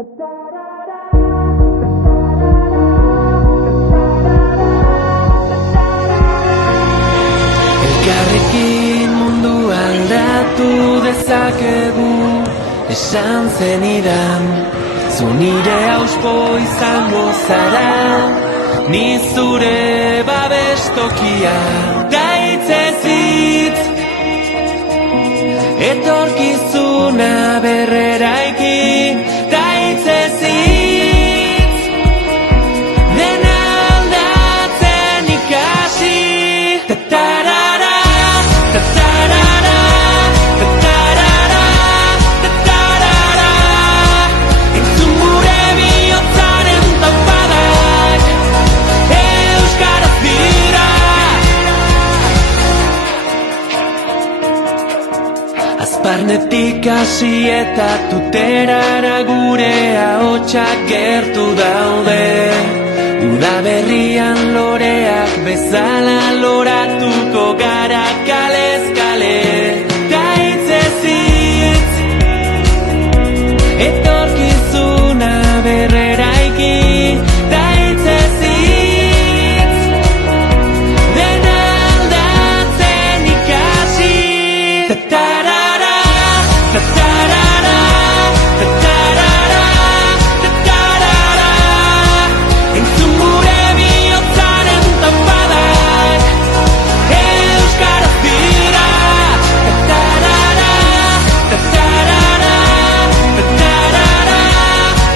Elkarrekin mundu aldatu dezakegu, esan zenidan. Zu nire auspo izango zara, ni zure babestokia. Gaitzez hitz, etorkizuna berreraiki. Gaitzez hitz, dena aldatzen ikasi. Tatarara, tatarara, tatarara, tatarara. Entzun gure bihotzaren tapadak, euskaraz dira. Azparnetik hasi eta tuterara gure ahotsak gertu daude. Udaberrian loreak bezala loratuko gara kalez kale. Gaitzez hitz, etorkizuna berreraiki. Gaitzez hitz, dena aldatzen ikasi. Tatarara, tatarara, tatarara, tatarara. Entzun gure bihotzaren tapadak, euskaraz dira. Tatarara, tatarara, tatarara,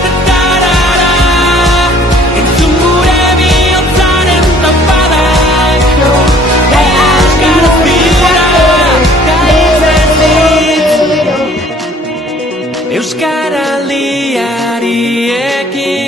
tatarara. Entzun gure bihotzaren tapadak, euskaraz dira. Gaitzez hitz, euskaraldiari ekin.